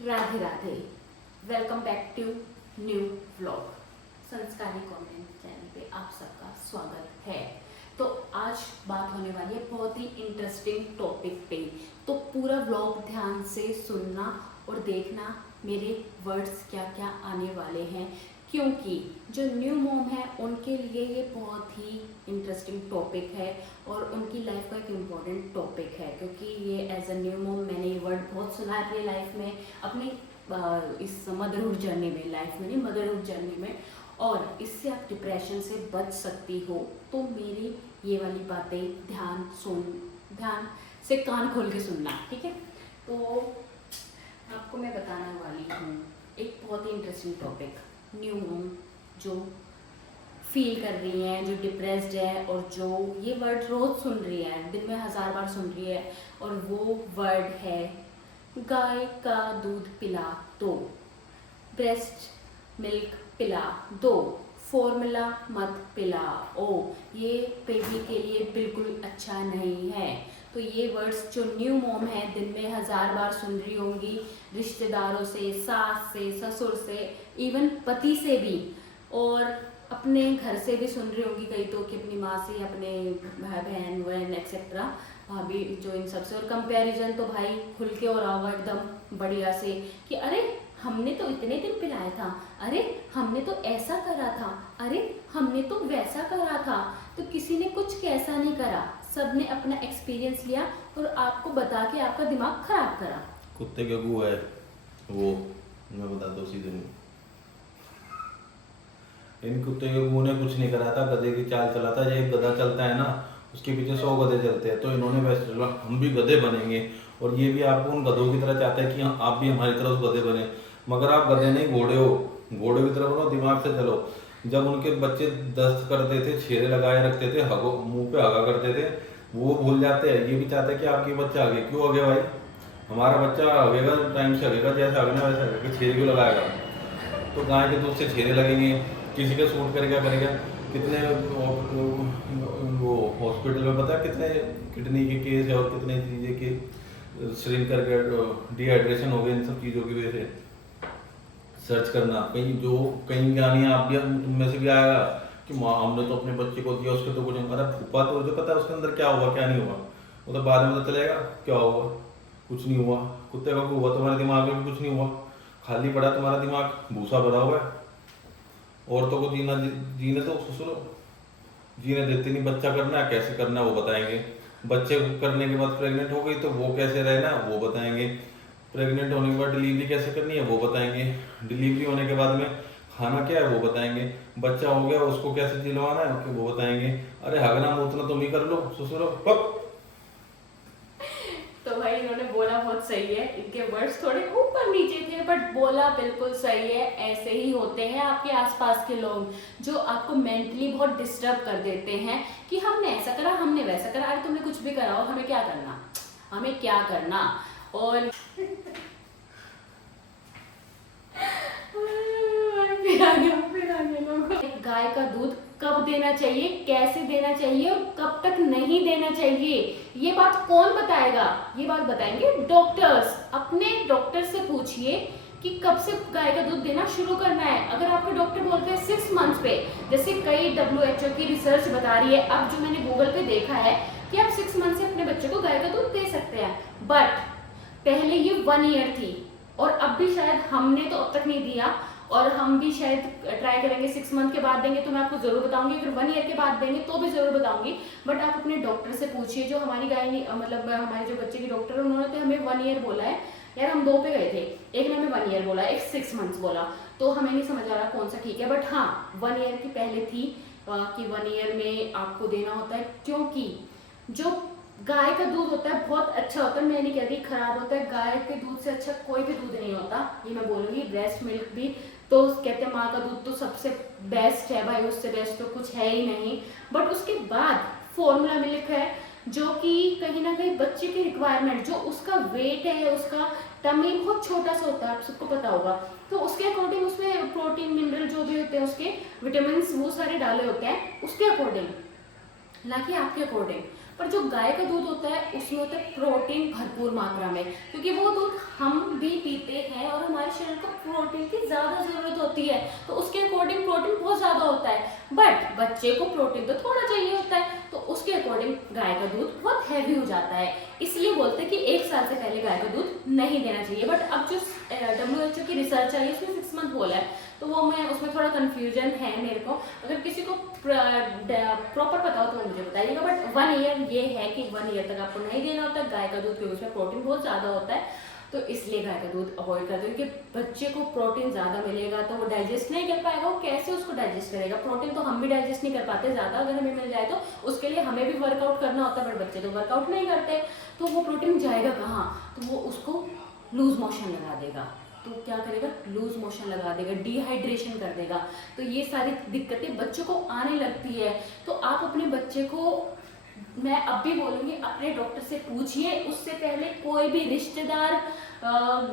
Radhe Radhe. Welcome back to new vlog. संस्कारी content channel पे आप सबका स्वागत है। तो आज बात होने वाली है बहुत ही इंटरेस्टिंग टॉपिक पे, तो पूरा व्लॉग ध्यान से सुनना और देखना मेरे वर्ड्स क्या क्या आने वाले हैं, क्योंकि जो न्यू मॉम है उनके लिए ये बहुत ही इंटरेस्टिंग टॉपिक है और उनकी लाइफ का एक इम्पॉर्टेंट टॉपिक है। क्योंकि ये एज अ न्यू मॉम मैंने ये वर्ड बहुत सुना है अपनी लाइफ में, अपनी इस मदरहुड जर्नी में, लाइफ में नहीं मदरहुड जर्नी में, और इससे आप डिप्रेशन से बच सकती हो। तो मेरी ये वाली बातें ध्यान से कान खोल के सुनना, ठीक है। तो आपको मैं बताने वाली हूँ एक बहुत ही इंटरेस्टिंग टॉपिक। न्यू मॉम जो फील कर रही हैं, जो डिप्रेस्ड है और जो ये वर्ड रोज सुन रही है, दिन में 1000 बार सुन रही है, और वो वर्ड है गाय का दूध पिला दो, ब्रेस्ट मिल्क पिला दो, फॉर्मूला मत पिलाओ, ये बेबी के लिए बिल्कुल अच्छा नहीं है। तो ये वर्ड्स जो न्यू मॉम है दिन में 1000 बार सुन रही होंगी, रिश्तेदारों से, सास से, ससुर से, इवन पति से भी, और अपने घर से भी सुन रही होंगी कई तो, कि अपनी माँ से, अपने भाई बहन वहन एक्सेट्रा, भाभी जो इन सबसे। और कंपैरिजन तो भाई खुल के हो रहा होगा एकदम बढ़िया से, कि अरे हमने तो इतने दिन पिलाया था, अरे हमने तो ऐसा करा था, अरे हमने तो वैसा करा था। तो किसी ने कुछ कैसा नहीं करा, सबने अपना एक्सपीरियंस लिया और आपको बता के आपका दिमाग खराब करा। कुत्ते के गू है वो, मैं बताता हूँ सीधे मुंह। इन कुत्ते के गू ने कुछ नहीं करा था, गधे की चाल चला था। एक गधा चलता है ना, उसके पीछे 100 गधे चलते हैं, तो इन्होंने वैसे चला हम भी गधे बनेंगे, और ये भी आपको उन गधों की तरह चाहता है कि आप भी हमारी तरह गधे बने। मगर आप गधे नहीं, घोड़े हो। घोड़े की तरह बनो, दिमाग से चलो। जब उनके बच्चे दस्त करते थे, छेरे लगाए रखते थे, मुंह पे हगा करते थे, वो भूल जाते हैं। ये भी चाहते हैं कि आपके बच्चा आगे क्यों आगे भाई, हमारा बच्चा आगेगा, टाइम से आगेगा, जैसे आगना वैसे आगेगा, छेरे क्यों लगाएगा। तो गाय के दूध से छेरे लगेंगे, किसी का सूट कर क्या करेगा। कितने वो हॉस्पिटल में पता है कितने किडनी के केस है, और कितने चीज़ें के श्रिंक करके डिहाइड्रेशन हो गए इन सब चीज़ों की वजह से। सर्च करना कहीं ज्ञानी आप भी, तुम में से भी आएगा कि माँ हमने तो अपने बच्चे को दिया, उसके तो कुछ नहीं। अरे फूफा, तो जो पता है उसके अंदर क्या हुआ क्या नहीं हुआ, वो तो बाद में पता चलेगा क्या हुआ। कुछ नहीं हुआ। कुत्ते का हुआ, तुम्हारे दिमाग में भी कुछ नहीं हुआ, खाली पड़ा तुम्हारा दिमाग, भूसा भरा हुआ है। औरतों को जीने तो ससुरो, जीने देते नहीं। बच्चा करना है, कैसे करना है वो बताएंगे। बच्चे करने के बाद प्रेग्नेंट हो गई तो वो कैसे रहना है वो बताएंगे। प्रेग्नेंट होने के बाद डिलीवरी कैसे करनी है वो बताएंगे। डिलीवरी होने के बाद में खाना क्या है वो बताएंगे। बच्चा हो गया उसको कैसे दिलवाना है वो बताएंगे। अरे हगना मूतना तुम ही कर लो ससुरो पक। तो भाई इन्होंने बोला बहुत सही है, इनके वर्ड्स थोड़े ऊपर नीचे थे बट बोला बिल्कुल सही है। ऐसे ही होते हैं आपके आसपास के लोग जो आपको मेंटली बहुत डिस्टर्ब कर देते हैं कि हमने ऐसा करा, हमने वैसा करा। अरे तुमने कुछ भी करा हो, हमें क्या करना, हमें क्या करना। और फिर आ गया लोग। गाय का दूध कब देना चाहिए, कैसे देना चाहिए और कब तक नहीं देना चाहिए, ये बात कौन बताएगा? ये बात बताएंगे डॉक्टर्स। अपने डॉक्टर से पूछिए कि कब से गाय का दूध देना शुरू करना है। अगर आपके डॉक्टर बोलते हैं 6 मंथ्स पे, जैसे कई WHO की रिसर्च बता रही है, अब जो मैंने गूगल पे देखा है कि आप 6 मंथ से अपने बच्चे को गाय का दूध दे सकते हैं। बट पहले ये 1 ईयर थी, और अब भी शायद हमने तो अब तक नहीं दिया, और हम भी शायद ट्राई करेंगे 6 मंथ के बाद देंगे तो मैं आपको जरूर बताऊंगी। अगर 1 ईयर के बाद देंगे तो भी जरूर बताऊंगी। बट आप अपने डॉक्टर से पूछिए। जो हमारी गाय मतलब हमारे जो बच्चे की डॉक्टर है, उन्होंने तो हमें 1 ईयर बोला है। यार हम 2 पे गए थे, एक ने हमें 1 ईयर बोला, एक 6 मंथ्स बोला, तो हमें नहीं समझ आ रहा कौन सा ठीक है। बट हाँ, 1 ईयर की पहले थी कि 1 ईयर में आपको देना होता है, क्योंकि जो गाय का दूध होता है बहुत अच्छा होता है। मैं नहीं कह रही खराब होता है, गाय के दूध से अच्छा कोई भी दूध नहीं होता, ये मैं बोलूँगी। ब्रेस्ट मिल्क भी तो कहते हैं माँ का दूध तो सबसे बेस्ट है भाई, उससे बेस्ट तो कुछ है ही नहीं। बट उसके बाद फॉर्मूला मिल्क है, जो कि कहीं ना कहीं बच्चे की रिक्वायरमेंट, जो उसका वेट है, उसका टमी बहुत छोटा सा होता है, आप सबको पता होगा, तो उसके अकॉर्डिंग उसमें प्रोटीन मिनरल जो भी होते हैं, उसके विटामिन वो सारे डाले होते हैं उसके अकॉर्डिंग, ना कि आपके अकॉर्डिंग। पर जो गाय का दूध होता है उसमें होता है प्रोटीन भरपूर मात्रा में, क्योंकि वो दूध हम भी पीते हैं और हमारे शरीर को प्रोटीन की ज़्यादा ज़रूरत होती है, तो उसके अकॉर्डिंग प्रोटीन बहुत ज़्यादा होता है। बट बच्चे को प्रोटीन तो थोड़ा चाहिए होता है, तो उसके अकॉर्डिंग गाय का दूध बहुत हैवी हो जाता है। इसलिए बोलते हैं कि 1 साल से पहले गाय का दूध नहीं देना चाहिए। बट अब जो WHO की रिसर्च आई है उसमें 6 मंथ बोला है, तो वो मैं उसमें थोड़ा कन्फ्यूजन है मेरे को। अगर किसी को प्रॉपर पता हो तो मुझे बताइएगा। बट 1 ईयर ये है कि 1 ईयर तक आपको नहीं देना होता गाय का दूध, क्योंकि उसमें प्रोटीन बहुत ज़्यादा होता है। तो इसलिए गाय का दूध अवॉइड कर दो, क्योंकि बच्चे को प्रोटीन ज़्यादा मिलेगा तो वो डाइजेस्ट नहीं कर पाएगा। वो कैसे उसको डाइजेस्ट करेगा? प्रोटीन तो हम भी डाइजेस्ट नहीं कर पाते ज़्यादा, अगर हमें मिल जाए तो उसके लिए हमें भी वर्कआउट करना होता है, बट बच्चे तो वर्कआउट नहीं करते, तो वो प्रोटीन जाएगा कहाँ? तो वो उसको लूज मोशन लगा देगा। तो क्या करेगा? लूज मोशन लगा देगा, डिहाइड्रेशन कर देगा। तो ये सारी दिक्कतें बच्चों को आने लगती है। तो आप अपने बच्चे को, मैं अब भी बोलूँगी, अपने डॉक्टर से पूछिए। उससे पहले कोई भी रिश्तेदार,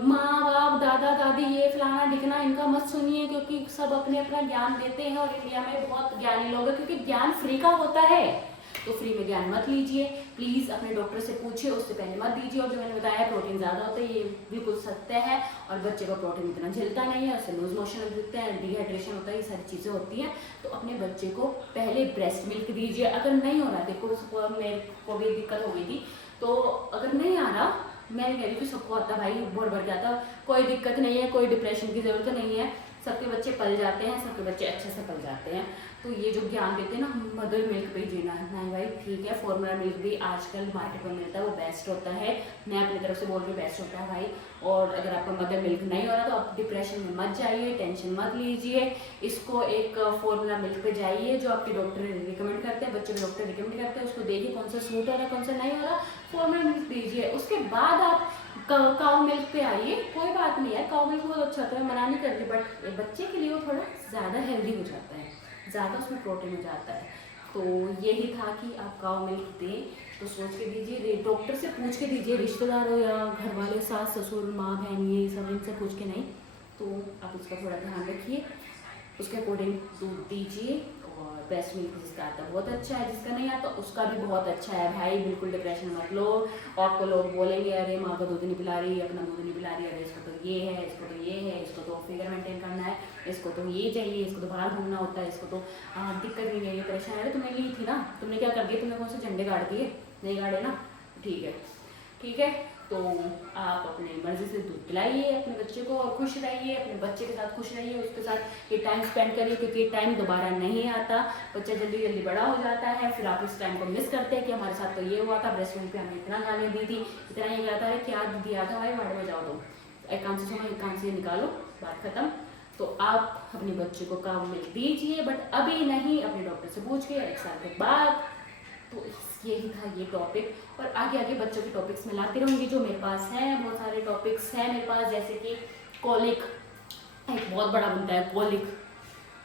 माँ बाप, दादा दादी, ये फलाना ढिकना, इनका मत सुनिए, क्योंकि सब अपने अपना ज्ञान देते हैं और इंडिया में बहुत ज्ञानी लोग हैं, क्योंकि ज्ञान फ्री का होता है। तो फ्री में ज्ञान मत लीजिए, प्लीज़ अपने डॉक्टर से पूछिए, उससे पहले मत दीजिए। और जो मैंने बताया प्रोटीन ज़्यादा होता है, ये बिल्कुल सत्य है। और बच्चे को प्रोटीन इतना झेलता नहीं है, उससे लूज मोशन दिखते हैं, डिहाइड्रेशन होता है, ये सारी चीज़ें होती हैं। तो अपने बच्चे को पहले ब्रेस्ट मिल्क दीजिए। अगर नहीं हो रहा, देखो मेरे को भी दिक्कत हो गई थी, तो अगर नहीं आ रहा, मैं कह रही थी सबको आता भाई, भर भर के आता, कोई दिक्कत नहीं है, कोई डिप्रेशन की ज़रूरत नहीं है, सबके बच्चे पल जाते हैं, सबके बच्चे अच्छे से पल जाते हैं। तो ये जो ज्ञान देते हैं ना, मदर मिल्क पे जीना है। नहीं भाई ठीक है, फॉर्मूला मिल्क भी आजकल मार्केट में मिलता है, वो बेस्ट होता है। मैं अपनी तरफ से बोल रही हूँ बेस्ट होता है भाई। और अगर आपका मदर मिल्क नहीं हो रहा तो आप डिप्रेशन में मत जाइए, टेंशन मत लीजिए। इसको एक फॉर्मूला मिल्क पे जाइए, जो आपके डॉक्टर रिकमेंड करते हैं, बच्चे के डॉक्टर रिकमेंड करते हैं, उसको देखिए कौन सा सूट हो रहा है, कौन सा नहीं हो रहा, फॉर्मूला मिल्क दीजिए। उसके बाद आप काऊ मिल्क पे आइए। कोई बात नहीं है, काऊ मिल्क बहुत अच्छा होता है, मैं मना नहीं कर रही, बट बच्चे के लिए वो थोड़ा ज़्यादा हेल्दी हो जाता है, ज़्यादा उसमें प्रोटीन हो जाता है। तो यही था कि आप काऊ मिल्क दें तो सोच के दीजिए, डॉक्टर से पूछ के दीजिए, रिश्तेदार हो या घर वाले, सास ससुर माँ बहन, ये सब इनसे पूछ के नहीं। तो आप इसका थोड़ा ध्यान रखिए, उसके अकॉर्डिंग दूध दीजिए। और ब्रेस्ट मिल्क जिसका आता है बहुत अच्छा है, जिसका नहीं आता उसका भी बहुत अच्छा है भाई। बिल्कुल डिप्रेशन मत लो। आपको लोग बोलेंगे अरे माँ का दूध नहीं पिला रही, अपना दूध नहीं पिला रही, अरे इसको तो ये है, इसको तो ये है, इसको तो फिगर मेंटेन करना है, इसको तो ये चाहिए, इसको तो बाहर घूमना होता है, इसको तो दिक्कत नहीं है, ये परेशान है। तुम्हें ली थी ना, तुमने क्या कर दिया? तुमने कौन से झंडे गाड़ दिए? नहीं गाड़े ना, ठीक है ठीक है। तो आप अपनी मर्ज़ी से दूध पिलाइए अपने बच्चे को और खुश रहिए, अपने बच्चे के साथ खुश रहिए, उसके साथ ये टाइम स्पेंड करिए, क्योंकि ये टाइम दोबारा नहीं आता। बच्चा जल्दी जल्दी बड़ा हो जाता है, फिर आप इस टाइम को मिस करते हैं कि हमारे साथ तो ये हुआ था, ब्रेस्ट मिल्क पे हमने इतना गालियाँ दी थी, इतना ये कहता है, क्या दिया था भाई, वार्ड में जाओ, तो एक कान से सुनो, एक कान से निकालो, बात खत्म। तो आप अपने बच्चे को काऊ मिल्क दीजिए, बट अभी नहीं, अपने डॉक्टर से पूछ के 1 साल के बाद। तो यही था ये टॉपिक, और आगे आगे बच्चों के टॉपिक्स में लाती रहूँगी, जो मेरे पास हैं। बहुत सारे टॉपिक्स हैं मेरे पास, जैसे कि कॉलिक, एक बहुत बड़ा बनता है कॉलिक,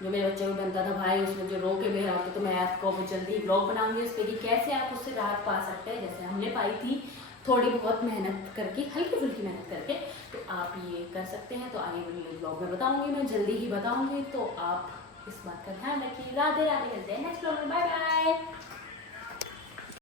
जो मेरे बच्चे को बनता था भाई, उसमें जो रो के बेरा होता, तो मैं आपको जल्दी ब्लॉग बनाऊंगी उस पर कि कैसे आप उससे राहत पा सकते हैं, जैसे हमने पाई थी थोड़ी बहुत मेहनत करके, हल्की फुल्की मेहनत करके। तो आप ये कर सकते हैं। तो आगे वाले ब्लॉग में बताऊँगी, मैं जल्दी ही बताऊँगी। तो आप इस बात का ध्यान रखिए। राधे राधे, मिलते हैं नेक्स्ट ब्लॉग में, बाय बाय।